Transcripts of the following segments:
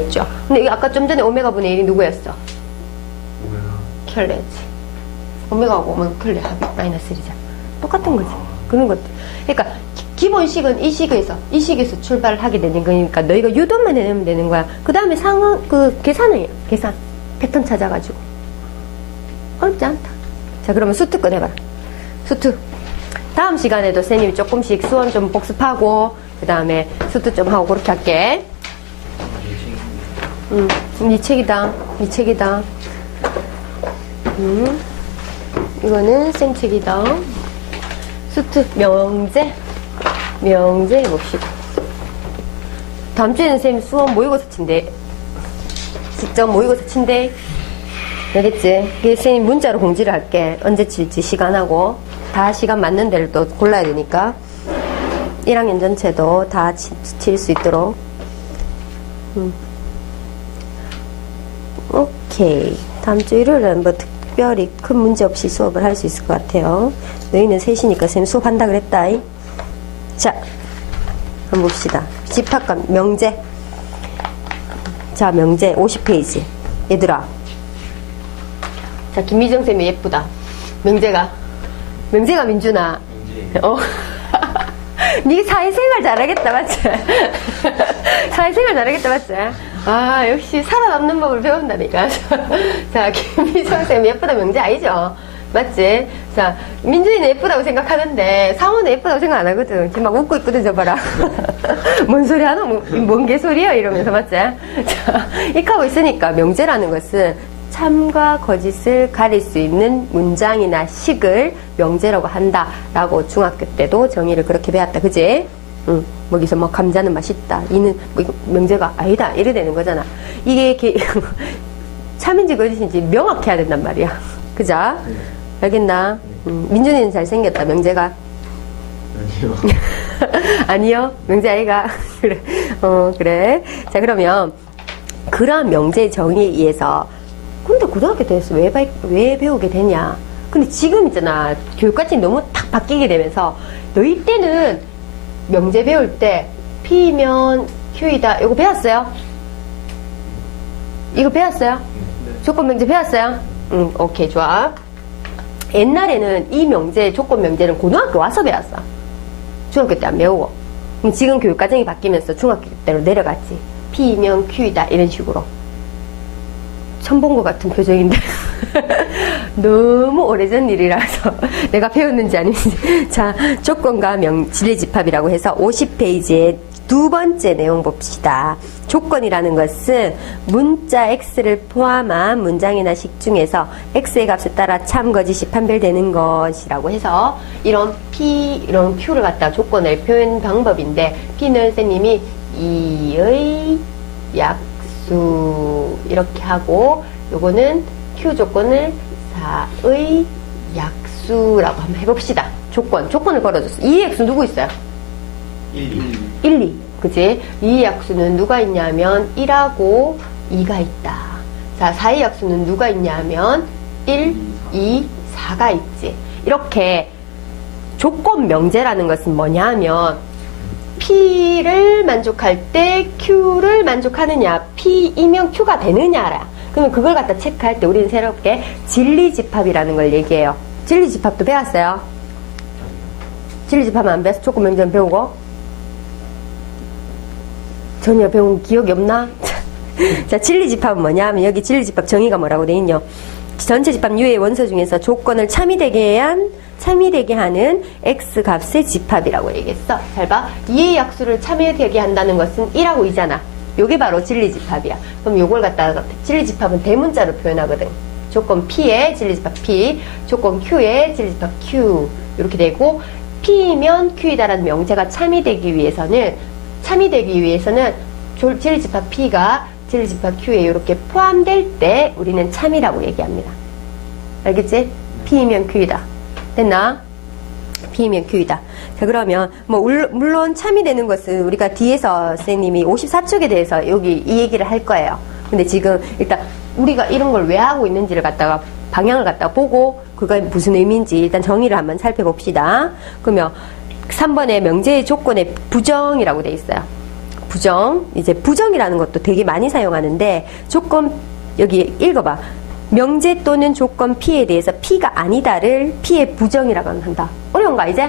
있죠. 근데 이 아까 좀 전에 오메가 분의 1이 누구였어? 오메가 켤레지. 오메가하고 오메가 켤레 합이 마이너스 1이잖아. 똑같은 거지. 그런 것들. 그러니까 기- 기본식은 이 식에서 이 식에서 출발을 하게 되는 거니까 너희가 유도만 해내면 되는 거야. 그 다음에 상황 그 계산을 해요. 계산 패턴 찾아가지고 어렵지 않다. 자 그러면 수트 꺼 내봐라. 수트. 다음 시간에도 선생님이 조금씩 수원 좀 복습하고 그 다음에 수트 좀 하고 그렇게 할게. 응, 네 책이다. 네 책이다. 음, 이거는 생 책이다. 수트 명제 명제 해봅시다. 다음 주에는 쌤 수원 모의고사 친대. 직접 모의고사 친대. 알겠지? 이게 쌤이 문자로 공지를 할게. 언제 칠지 시간하고 다 시간 맞는 데를 또 골라야 되니까 1학년 전체도 다 칠 수 있도록. 음. 오케이. 다음 주 일요일은 뭐 특별히 큰 문제 없이 수업을 할 수 있을 것 같아요. 너희는 셋이니까 쌤 수업한다 그랬다. 이. 자, 한번 봅시다. 집합감 명제. 자, 명제 50페이지. 얘들아. 자, 김미정 쌤이 예쁘다. 명제가. 명제가 민준아. 어. 니 사회생활 잘하겠다, 맞지? 사회생활 잘하겠다, 맞지? 아, 역시 살아남는 법을 배운다니까. 자, 김미정 쌤 예쁘다 명제 아니죠? 맞지? 자, 민준이는 예쁘다고 생각하는데, 상호는 예쁘다고 생각 안 하거든. 지금 막 웃고 있거든, 저 봐라. 뭔 소리 하노? 뭐, 뭔 개소리야? 이러면서, 맞지? 자, 이렇게 있으니까 명제라는 것은 참과 거짓을 가릴 수 있는 문장이나 식을 명제라고 한다라고 중학교 때도 정의를 그렇게 배웠다. 그지? 응. 뭐 여기서 뭐 감자는 맛있다. 이는 뭐 명제가 아니다. 이래 되는 거잖아. 이게 이렇게 참인지 거짓인지 명확해야 된단 말이야. 그죠? 알겠나? 음, 민준이는 잘생겼다. 명제가. 아니요. 아니요. 명제 아이가. 그래. 어, 그래. 자, 그러면 그러한 명제 정의에 의해서 근데 고등학교 때에서 왜, 배- 왜 배우게 되냐? 근데 지금 있잖아. 교육과정이 너무 탁 바뀌게 되면서 너희 때는 명제 배울 때 P면 Q이다. 이거 배웠어요? 이거 배웠어요? 조건 명제 배웠어요? 응, 오케이, 좋아. 옛날에는 이 명제, 조건 명제는 고등학교 와서 배웠어. 중학교 때 안 배우고. 그럼 지금 교육과정이 바뀌면서 중학교 때로 내려갔지. P면 Q이다. 이런 식으로. 처음 본 것 같은 표정인데. 너무 오래전 일이라서 내가 배웠는지 아닌지. 자, 조건과 명, 진리집합이라고 해서 50페이지에 두 번째 내용 봅시다. 조건이라는 것은 문자 x를 포함한 문장이나 식 중에서 x의 값에 따라 참 거짓이 판별되는 것이라고 해서 이런 p 이런 q를 갖다 조건을 표현 방법인데 p는 선생님이 이의 약수 이렇게 하고 요거는 q 조건을 사의 약수라고 한번 해봅시다. 조건 조건을 걸어줬어. 이 약수 누구 있어요? 1, 2. 1, 2. 그지? 이 약수는 누가 있냐면 1하고 2가 있다. 자, 4의 약수는 누가 있냐면 1, 2, 4가 있지. 이렇게 조건 명제라는 것은 뭐냐면 P를 만족할 때 Q를 만족하느냐, P이면 Q가 되느냐라. 그러면 그걸 갖다 체크할 때 우리는 새롭게 진리집합이라는 걸 얘기해요. 진리집합도 배웠어요? 진리집합은 안 배웠어? 조건 명제는 배우고? 전혀 배운 기억이 없나? 자, 진리집합은 뭐냐 하면 여기 진리집합 정의가 뭐라고 돼 있냐? 전체 집합 유의 원소 중에서 조건을 참이 되게 한 참이 되게 하는 x 값의 집합이라고 얘기했어. 잘 봐. 이의 약수를 참이 되게 한다는 것은 1하고 2잖아. 요게 바로 진리집합이야. 그럼 요걸 갖다가 진리집합은 대문자로 표현하거든. 조건 P의 진리집합 P, 조건 Q의 진리집합 Q 이렇게 되고 P면 Q이다라는 명제가 참이 되기 위해서는 참이 되기 위해서는 졸- 진리집합 P가 진리집합 Q에 이렇게 포함될 때 우리는 참이라고 얘기합니다. 알겠지? P면 Q이다. 됐나? P면 Q이다. 자, 그러면, 뭐, 울- 물론 참이 되는 것은 우리가 뒤에서 선생님이 54쪽에 대해서 여기 이 얘기를 할 거예요. 근데 지금 일단 우리가 이런 걸 왜 하고 있는지를 갖다가 방향을 갖다가 보고 그가 무슨 의미인지 일단 정의를 한번 살펴봅시다. 그러면 3번에 명제의 조건에 부정이라고 돼 있어요. 부정. 이제 부정이라는 것도 되게 많이 사용하는데 조건 여기 읽어봐. 명제 또는 조건 P에 대해서 P가 아니다를 P의 부정이라고 한다. 어려운가 이제?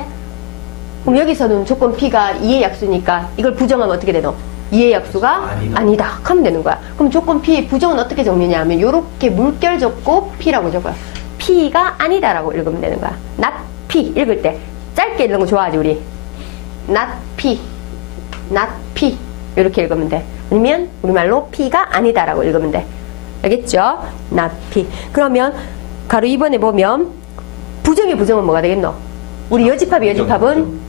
그럼 여기서는 조건 P가 이해 약수니까 이걸 부정하면 어떻게 되노? 이해 약수가 아니다. 아니다. 하면 되는 거야. 그럼 조건 P 부정은 어떻게 적느냐 하면 요렇게 물결 접고 P라고 적어요. P가 아니다라고 읽으면 되는 거야. not P 읽을 때 짧게 읽는 거 좋아하지 우리. not P, not P 이렇게 읽으면 돼. 아니면 우리말로 P가 아니다라고 읽으면 돼. 알겠죠? not P. 그러면 가로 2번에 보면 부정의 부정은 뭐가 되겠노? 우리 여집합의 여집합은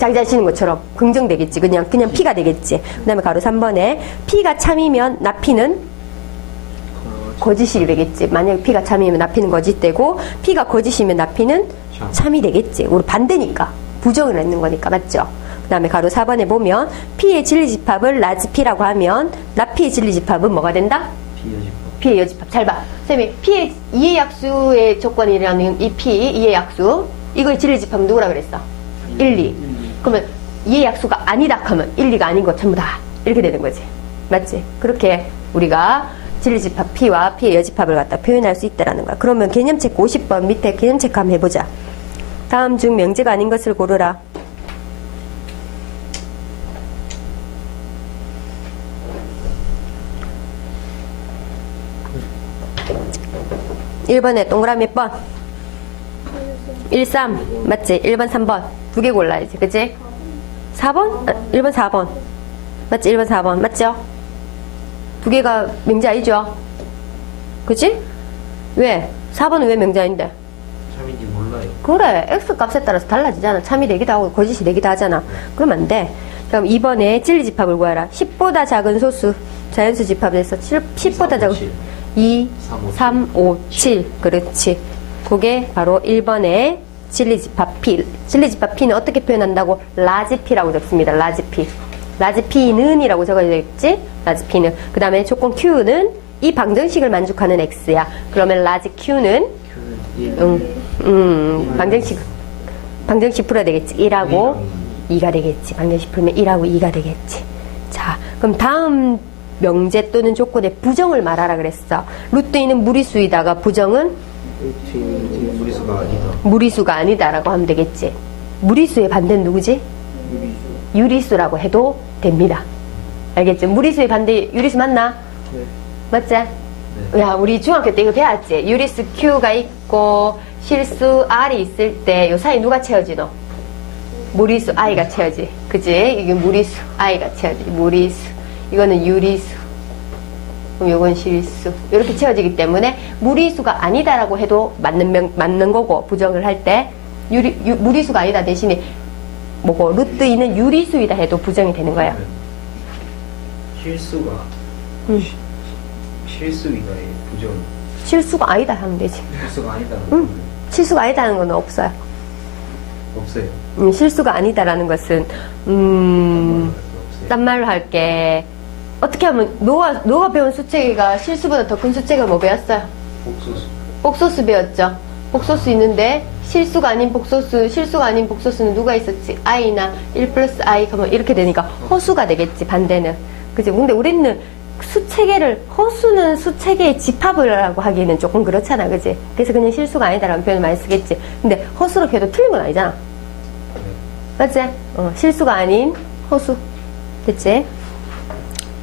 자기 자신인 것처럼 긍정되겠지. 그냥 그냥 P가 되겠지. 그다음에 가로 3번에 P가 참이면 나피는 거짓이 되겠지. 만약에 P가 참이면 나피는 거짓되고 P가 거짓이면 나피는 참. 참이 되겠지. 우리 반대니까 부정을 했는 거니까 맞죠? 그다음에 가로 4번에 보면 P의 진리 집합을 라지 P라고 하면 나피의 진리 집합은 뭐가 된다? P의 여집합. 잘 봐. 쌤이 P의 이해약수의 조건이라는 이 P, 이해약수. 이거의 진리 집합은 누구라 그랬어? 1, 2. 그러면 이해약수가 아니다 하면 1, 2가 아닌 거 전부 다 이렇게 되는 거지. 맞지? 그렇게 우리가 진리집합 P와 P의 여집합을 갖다 표현할 수 있다라는 거야. 그러면 개념책 50번 밑에 개념책 한번 해보자. 다음 중 명제가 아닌 것을 고르라. 일번에 동그라미 몇 번? 1, 3. 맞지? 1번, 3번. 두 개 골라야지. 그치? 4번? 아, 1번, 4번. 맞지? 1번, 4번. 맞죠? 두 개가 명제 아니죠? 그치? 왜? 4번은 왜 명제인데? 참인지 몰라요. 그래. X 값에 따라서 달라지잖아. 참이 되기도 하고 거짓이 되기도 하잖아. 그러면 안 돼. 그럼 2번에 진리 집합을 구하라. 10보다 작은 소수. 자연수 집합에서 10보다 작은 2, 3, 5, 7. 그렇지. 그게 바로 1번의 진리집합 P. 진리집합 P는 어떻게 표현한다고? 라지 P라고 적습니다. 라지 P. 라지 P는 이라고 적어야 되겠지? 라지 P는. 그 다음에 조건 Q는 이 방정식을 만족하는 X야. 그러면 라지 Q는 1. 음, 음, 방정식, 방정식 풀어야 되겠지. 1하고 2가 되겠지. 방정식 풀면 1하고 2가 되겠지. 자, 그럼 다음 명제 또는 조건의 부정을 말하라 그랬어. 루트인은 무리수이다가 부정은 지금 무리수가 아니다. 무리수가 아니다라고 하면 되겠지. 무리수의 반대는 누구지? 유리수. 유리수라고 해도 됩니다. 알겠지? 무리수의 반대 유리수 맞나? 네. 맞지? 야, 우리 중학교 때 이거 배웠지? 유리수 Q가 있고 실수 R이 있을 때 요 사이 누가 채워지노? 무리수 I가 채워지. 그지? 이게 무리수 I가 채워지. 무리수. 이거는 유리수. 그럼 요건 실수. 이렇게 채워지기 때문에 무리수가 아니다라고 해도 맞는 명, 맞는 거고 부정을 할 때 무리수가 아니다 대신에 뭐고 루트 2는 유리수이다 해도 부정이 되는 거야. 실수가 음. 시- 실수이다의 부정. 실수가 아니다 하면 되지. 실수가 아니다. 응. 실수가 아니다는 건 없어요. 없어요. 음, 실수가 아니다라는 것은 음. 딴 말로 할게. 어떻게 하면 너가 너가 배운 수체계가 실수보다 더 큰 수체가 뭐 배웠어요? 복소수. 복소수 배웠죠. 복소수 있는데 실수가 아닌 복소수, 실수가 아닌 복소수는 누가 있었지? i나 1 플러스 i 그러면 이렇게 되니까 허수가 되겠지 반대는. 그지? 근데 우리는 수체계를 허수는 수체계의 집합이라고 하기에는 조금 그렇잖아, 그지? 그래서 그냥 실수가 아니다라는 표현을 많이 쓰겠지. 근데 허수로 해도 틀린 건 아니잖아. 네. 맞지? 어, 실수가 아닌 허수. 됐지?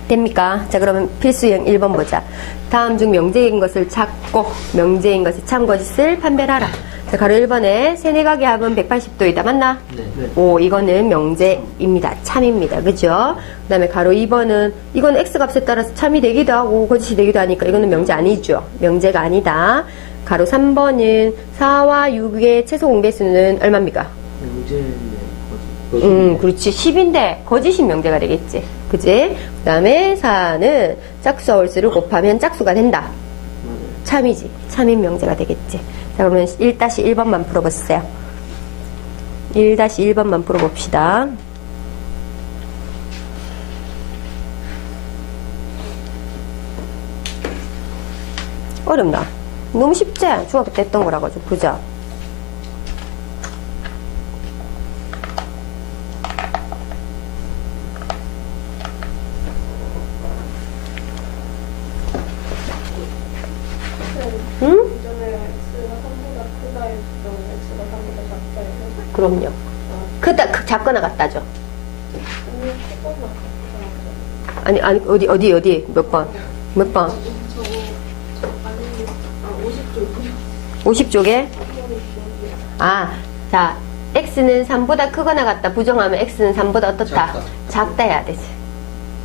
됩니까? 자, 그러면 필수형 1번 보자. 다음 중 명제인 것을 찾고, 명제인 것이 참거짓을 판별하라. 자, 가로 1번에 세네각의 합은 180도이다. 맞나? 네. 네. 오, 이거는 명제입니다. 참입니다. 그죠? 그 다음에 가로 2번은, 이건 X값에 따라서 참이 되기도 하고, 거짓이 되기도 하니까, 이거는 명제 아니죠. 명제가 아니다. 가로 3번은 4와 6의 최소 공배수는 얼마입니까? 문제는 거짓. 음, 그렇지. 10인데 거짓이 명제가 되겠지. 그지? 그 다음에 4는 짝수와 홀수를 곱하면 짝수가 된다. 참이지. 참인 명제가 되겠지. 자, 그러면 1-1번만 풀어보세요. 1-1번만 풀어봅시다. 어렵나? 너무 쉽지? 중학교 때 했던 거라고 좀보자. 그럼요. 크다, 크, 작거나 같다죠. 아니, 아니, 어디, 어디, 어디, 몇 번? 몇 번? 50쪽에? 아, 자, x는 3보다 크거나 같다. 부정하면 x는 3보다 어떻다? 작다. 해야 되지.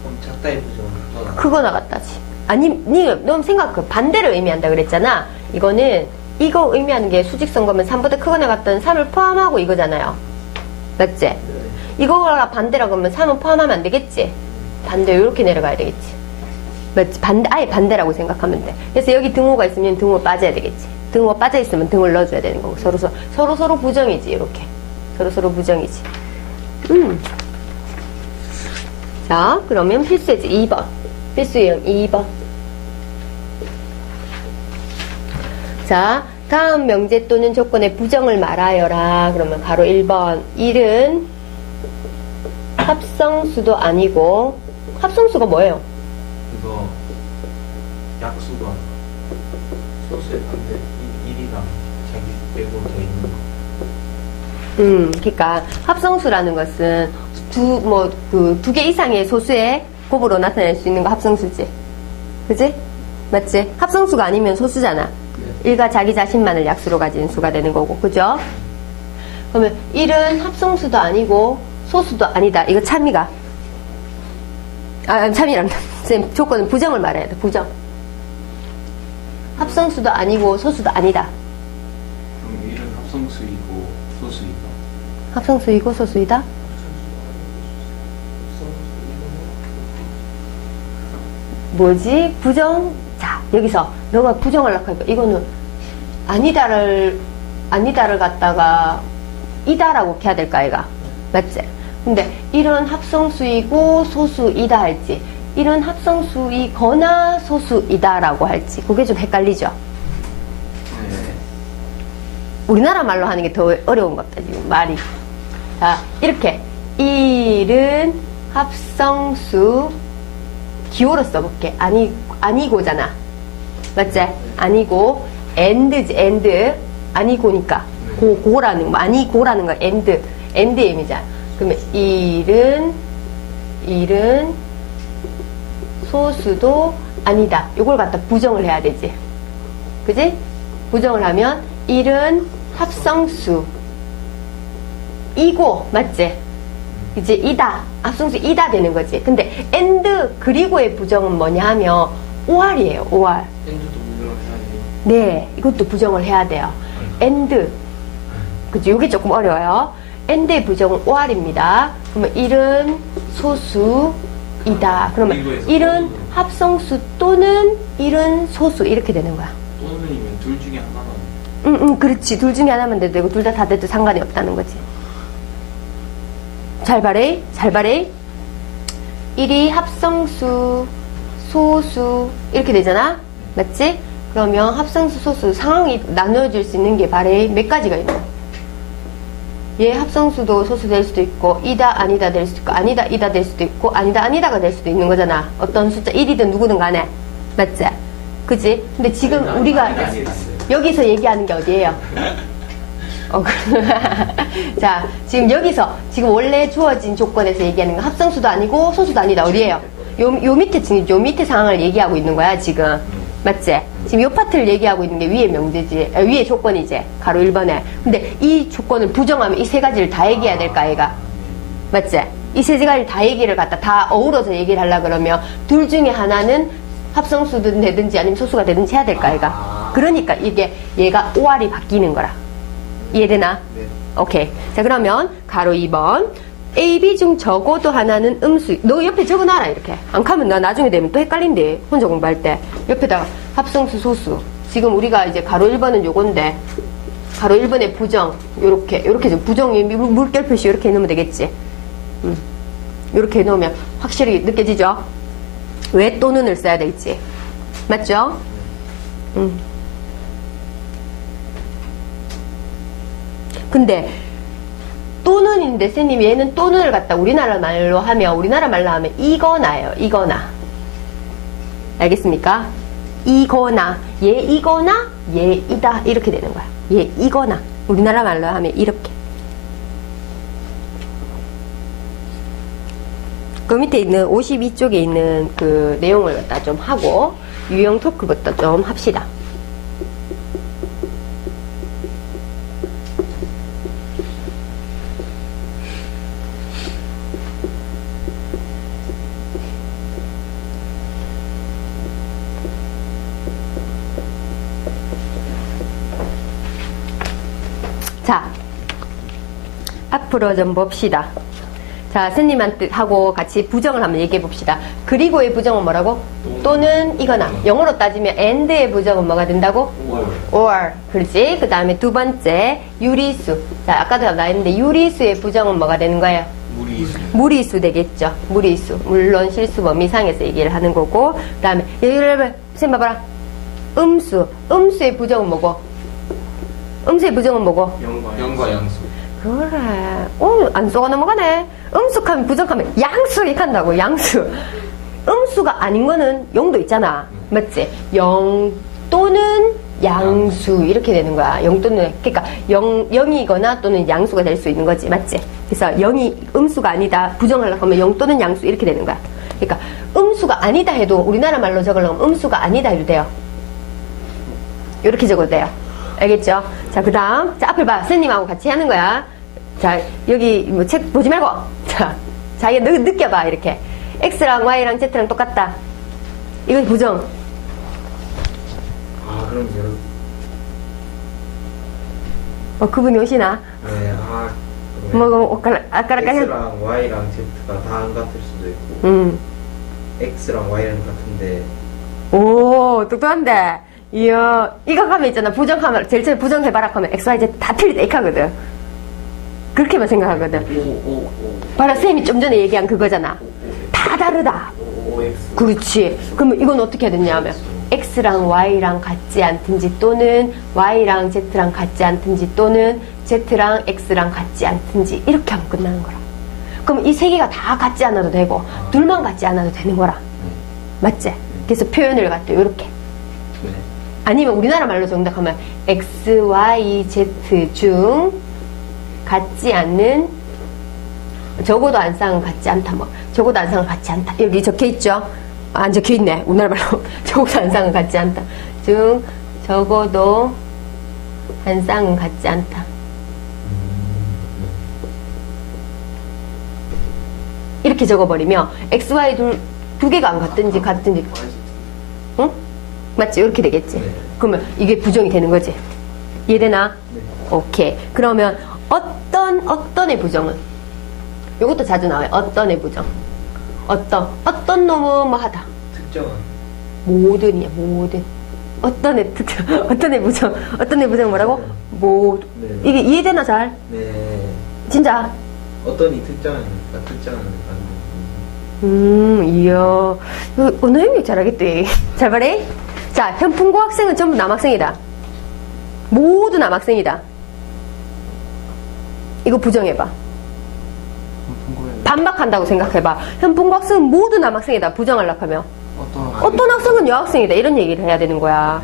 그럼 작다의 부정. 크거나 같다지. 아니, 니, 너무 생각, 그 반대를 의미한다 그랬잖아. 이거는, 이거 의미하는 게 수직선 거면 3보다 크거나 같다는 3을 포함하고 이거잖아요. 맞지? 네. 이거가 반대라고 하면 3은 포함하면 안 되겠지? 반대, 이렇게 내려가야 되겠지? 맞지? 반대, 아예 반대라고 생각하면 돼. 그래서 여기 등호가 있으면 등호 빠져야 되겠지? 등호가 빠져 있으면 등을 넣어줘야 되는 거고. 서로, 서로, 서로, 서로 부정이지, 이렇게. 서로, 서로 부정이지. 음. 자, 그러면 필수예지 2번. 필수 유형 2번. 자, 다음 명제 또는 조건의 부정을 말하여라. 그러면 바로 1번. 1은 합성수도 아니고, 합성수가 뭐예요? 이거 약수가 소수의 반대 이- 일이랑 자기 빼고 더 있는 거. 음, 그러니까 합성수라는 것은 두 뭐 그 두 개 이상의 소수의 곱으로 나타낼 수 있는 거 합성수지. 그지? 맞지? 합성수가 아니면 소수잖아. 네. 일과 자기 자신만을 약수로 가진 수가 되는 거고. 그죠? 그러면 1은 합성수도 아니고 소수도 아니다. 이거 참이가. 아, 참이란다. 쌤, 조건은 부정을 말해야 돼. 부정. 합성수도 아니고 소수도 아니다. 그럼 일은 합성수이고 소수이다. 합성수이고 소수이다? 뭐지? 부정? 자, 여기서 너가 부정을 하니까 이거는 아니다를, 아니다를 갖다가 이다라고 해야 될까, 아이가? 맞지? 근데 이런 합성수이고 소수이다 할지, 이런 합성수이거나 소수이다라고 할지, 그게 좀 헷갈리죠? 네. 우리나라 말로 하는 게 더 어려운 것 같다, 지금 말이. 자, 이렇게. 일은 합성수 기호로 써볼게. 아니, 아니고잖아. 맞지? 아니고, and지, and. 아니고니까. 고, 고라는 거, 아니고라는 거, and. and의 의미잖아. 그러면 일은, 일은 소수도 아니다. 이걸 갖다 부정을 해야 되지. 그지? 부정을 하면 일은 합성수 이고 맞지? 이제 이다 합성수 이다 되는 거지. 근데 and 그리고의 부정은 뭐냐 하면 해야 돼요. 네, 이것도 부정을 해야 돼요. and 그죠? 이게 조금 어려워요. and의 부정은 오알입니다. 그러면 일은 소수이다. 그러면 일은 소수. 합성수 또는 일은 소수 이렇게 되는 거야. 또는이면 둘 중에 하나만. 응, 응, 그렇지. 둘 중에 하나만 돼도 되고, 둘 다 다 돼도 상관이 없다는 거지. 잘 말해, 잘 말해. 1이 합성수, 소수, 이렇게 되잖아? 맞지? 그러면 합성수, 소수, 상황이 나누어질 수 있는 게 말해 몇 가지가 있나? 얘 합성수도 소수 될 수도 있고, 이다, 아니다 될 수도 있고, 아니다, 이다 될 수도 있고, 아니다, 아니다가 될 수도 있는 거잖아. 어떤 숫자, 1이든 누구든 간에. 맞지? 그지? 근데 지금 우리가 여기서 얘기하는 게 어디예요? 어, 자, 지금 여기서, 지금 원래 주어진 조건에서 얘기하는 건 합성수도 아니고 소수도 아니다. 어디예요? 요, 요 밑에, 지금 요 밑에 상황을 얘기하고 있는 거야, 지금. 맞지? 지금 요 파트를 얘기하고 있는 게 위에 명제지, 아, 위에 조건이지. 가로 1번에. 근데 이 조건을 부정하면 이 세 가지를 다 얘기해야 될까, 얘가? 맞지? 이 세 가지를 다 얘기를 갖다 다 어우러서 얘기를 하려 그러면 둘 중에 하나는 합성수든 되든지 아니면 소수가 되든지 해야 될까, 얘가? 그러니까 이게 얘가 OR이 바뀌는 거라. 이해되나? 네. 오케이. 자, 그러면 가로 2번. A, B 중 적어도 하나는 음수. 너 옆에 적어놔라, 이렇게. 안 가면 나 나중에 되면 또 헷갈린대. 혼자 공부할 때. 옆에다가 합성수, 소수. 지금 우리가 이제 가로 1번은 요건데, 가로 1번의 부정. 요렇게, 요렇게 좀 부정이 물- 물결 표시 요렇게 해놓으면 되겠지. 음. 요렇게 해놓으면 확실히 느껴지죠? 왜 또는을 써야 될지. 맞죠? 음. 근데 또는인데 쌤님이 얘는 또는을 갖다 우리나라 말로 하면 우리나라 말로 하면 이거나예요. 이거나. 알겠습니까? 이거나 얘 이거나 얘 이다 이렇게 되는 거야. 얘 이거나 우리나라 말로 하면 이렇게. 그 밑에 있는 52쪽에 있는 그 내용을 갖다 좀 하고 유형 토크부터 좀 합시다. 앞으로 좀 봅시다. 자, 스님한테 하고 같이 부정을 한번 얘기해 봅시다. 그리고의 부정은 뭐라고? 또는 이거나. 영어로 따지면 and의 부정은 뭐가 된다고? 월. or. 그렇지? 그 다음에 두 번째, 유리수. 자, 아까도 나왔는데 유리수의 부정은 뭐가 되는 거예요? 물이 무리수 되겠죠. 무리수. 물론 실수 범위 상에서 얘기를 하는 거고. 그 다음에, 여러분, 선생님 봐봐라. 음수. 음수의 부정은 뭐고? 음수의 부정은 뭐고? 영과 양수. 그래. 어, 안 쏘가 넘어가네. 음수하면 부정하면 양수 이렇게 한다고, 양수. 음수가 아닌 거는 영도 있잖아. 맞지? 영 또는 양수 이렇게 되는 거야. 영 또는 그러니까 영 영이거나 또는 양수가 될 수 있는 거지. 맞지? 그래서 영이 음수가 아니다. 부정하려고 하면 영 또는 양수 이렇게 되는 거야. 그러니까 음수가 아니다 해도 우리나라 말로 적으려면 음수가 아니다 해도 돼요. 이렇게 적어도 돼요. 알겠죠? 자, 그 다음. 자, 앞을 봐. 선생님하고 같이 하는 거야. 자, 여기 뭐 책 보지 말고. 자, 자기 느, 느껴봐. 이렇게. X랑 Y랑 Z랑 똑같다. 이건 부정. 아 그럼 여러. 어, 그분이 오시나? 네. 아. 뭐, 뭐, 아까랑, 아까랑, X랑 Y랑 Z가 다 안 같을 수도 있고 음. X랑 Y랑 같은데 오, 똑똑한데. 이야, 이거 하면 있잖아. 부정하면, 제일 처음에 부정해봐라 하면 X, Y, Z 다 틀리다. 이렇게 하거든. 그렇게만 생각하거든. 봐라, 쌤이 좀 전에 얘기한 그거잖아. 다 다르다. 그렇지. 그러면 이건 어떻게 해야 되냐 하면 X랑 Y랑 같지 않든지 또는 Y랑 Z랑 같지 않든지 또는 Z랑 X랑 같지 않든지 이렇게 하면 끝나는 거라. 그럼 이 세 개가 다 같지 않아도 되고 둘만 같지 않아도 되는 거라. 맞지? 그래서 표현을 갖다 이렇게. 네. 아니면 우리나라 말로 정답하면 X, Y, Z 중 같지 않는 적어도 안상은 같지 않다 뭐. 적어도 안상은 같지 않다. 여기 적혀 있죠? 아, 안 적혀 있네. 우리나라 말로. 적어도 안상은 같지 않다. 중 적어도 한쌍은 같지 않다. 이렇게 적어버리면 X, Y 둘, 두 개가 안 같든지 같든지 응? 맞지? 이렇게 되겠지. 네. 그러면 이게 부정이 되는 거지. 이해되나? 네. 오케이. 그러면 어떤, 어떤의 부정은? 이것도 자주 나와요. 어떤의 부정. 어떤, 어떤 놈은 뭐 하다. 특정한 모든이야, 모든. 어떤 애 특정, 어떤 애 부정, 어떤 애 부정 뭐라고? 모든. 네. 이게 이해되나 잘? 네. 진짜? 어떤 이 특정하니까 특정하는 반응. 음, 이야. 언어 영역 잘하겠대. 잘 말해? 자, 현풍고 학생은 전부 남학생이다. 모두 남학생이다. 이거 부정해봐. 반박한다고 생각해봐. 현풍고 학생은 모두 남학생이다. 부정하려고 하면. 어떤 어떤 학생은 여학생이다. 이런 얘기를 해야 되는 거야.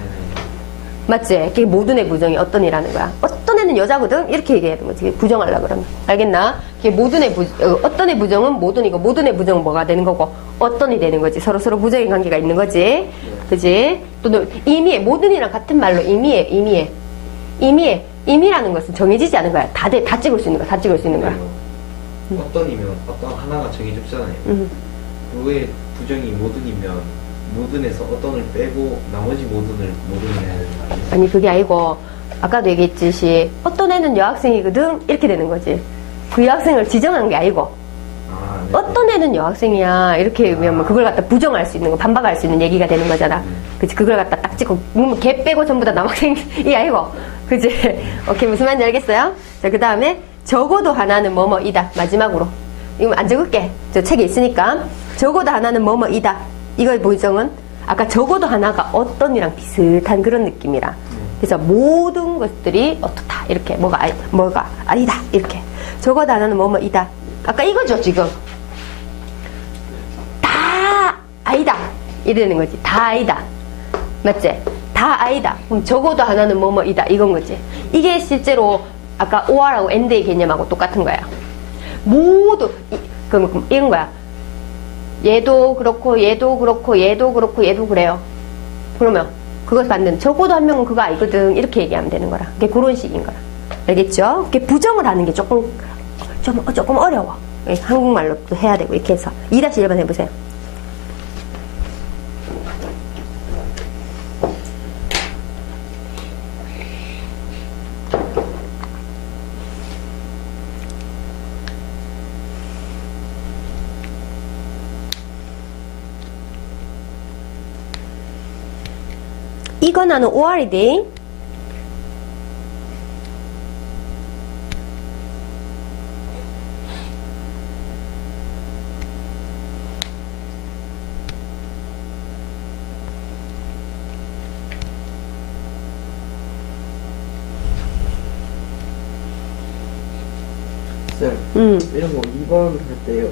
맞지? 그게 모든 애 부정이 어떤 이라는 거야. 어떤 애는 여자거든? 이렇게 얘기해야 되는 거지. 부정하려고 그러면. 알겠나? 그게 모든 애 부, 어, 어떤 애 부정은 모든 이고, 모든 애 부정은 뭐가 되는 거고, 어떤 이 되는 거지. 서로서로 부정의 관계가 있는 거지. 그지? 또, 너, 임의의, 모든이랑 같은 말로 임의의, 임의의. 임의의, 임의라는 것은 정해지지 않은 거야. 다 돼, 다 찍을 수 있는 거야. 다 찍을 수 있는 거야. 어떤이면 어떤 하나가 정해졌잖아요. 음. 그거의 부정이 모든이면 모든에서 어떤 을 빼고 나머지 모든을 모든을 해야 아니에요? 아니, 그게 아니고, 아까도 얘기했듯이, 어떤 애는 여학생이거든? 이렇게 되는 거지. 그 여학생을 지정한 게 아니고, 아, 네. 어떤 애는 여학생이야? 이렇게 하면 그걸 갖다 부정할 수 있는 거 반박할 수 있는 얘기가 되는 거잖아. 그치? 그걸 갖다 딱 찍고 음, 걔 빼고 전부 다 남학생이 아니고. 그치? 오케이 무슨 말인지 알겠어요? 자 그 다음에 적어도 하나는 뭐뭐이다. 마지막으로. 이거 안 적을게. 저 책에 있으니까. 적어도 하나는 뭐뭐이다 이거의 보정은? 아까 적어도 하나가 어떤 이랑 비슷한 그런 느낌이라. 그래서 모든 것들이 어떻다 이렇게. 뭐가 아니, 뭐가 아니다 이렇게. 적어도 하나는 뭐뭐이다. 아까 이거죠 지금. 다 아니다. 이러는 거지. 다 아니다. 맞지? 다 아니다. 그럼 적어도 하나는 뭐뭐이다. 이건 거지. 이게 실제로 아까 오아라고 엔드의 개념하고 똑같은 거야. 모두 이, 그럼 그럼 이런 거야 얘도 그렇고 얘도 그렇고 얘도 그렇고 얘도 그래요. 그러면 그것 만든 적어도 한 명은 그거 아니거든 이렇게 얘기하면 되는 거라. 그게 그런 식인 거라. 알겠죠? 그게 부정을 하는 게 조금 좀 조금 어려워. 예, 한국말로 또 해야 되고 이렇게 해서 2-1번 해보세요. 이거 나는 5월이디. 쌤, 음, 이런 거 2번 할 때요.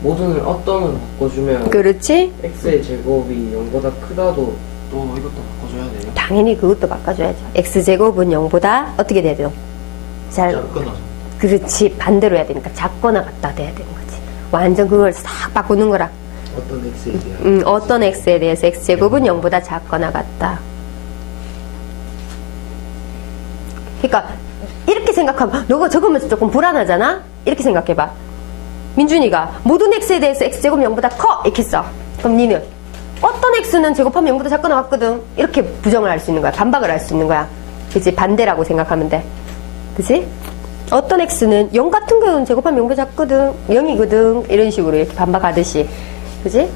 모든을 어떤으로 바꿔주면 그렇지? x의 제곱이 0보다 크다도 또 이것도 바꿔줘야 돼요. 당연히 그것도 바꿔줘야죠. x제곱은 0보다 어떻게 돼야 돼요? 잘, 끊어서. 그렇지. 반대로 해야 되니까 작거나 같다 돼야 되는 거지. 완전 그걸 싹 바꾸는 거라. 어떤 x에 대한 음, 어떤 x에 대해서 x제곱은 0보다 작거나 같다. 그러니까 이렇게 생각하면 너가 적으면서 조금 불안하잖아? 이렇게 생각해봐. 민준이가 모든 x에 대해서 x제곱 0보다 커! 이렇게 써. 그럼 니는 어떤 x는 제곱하면 0보다 작거나 같거든. 이렇게 부정을 할 수 있는 거야. 반박을 할 수 있는 거야. 그치? 반대라고 생각하면 돼. 그치? 어떤 x는 0 같은 경우는 제곱하면 0보다 작거든. 0이거든. 이런 식으로 이렇게 반박하듯이. 그지?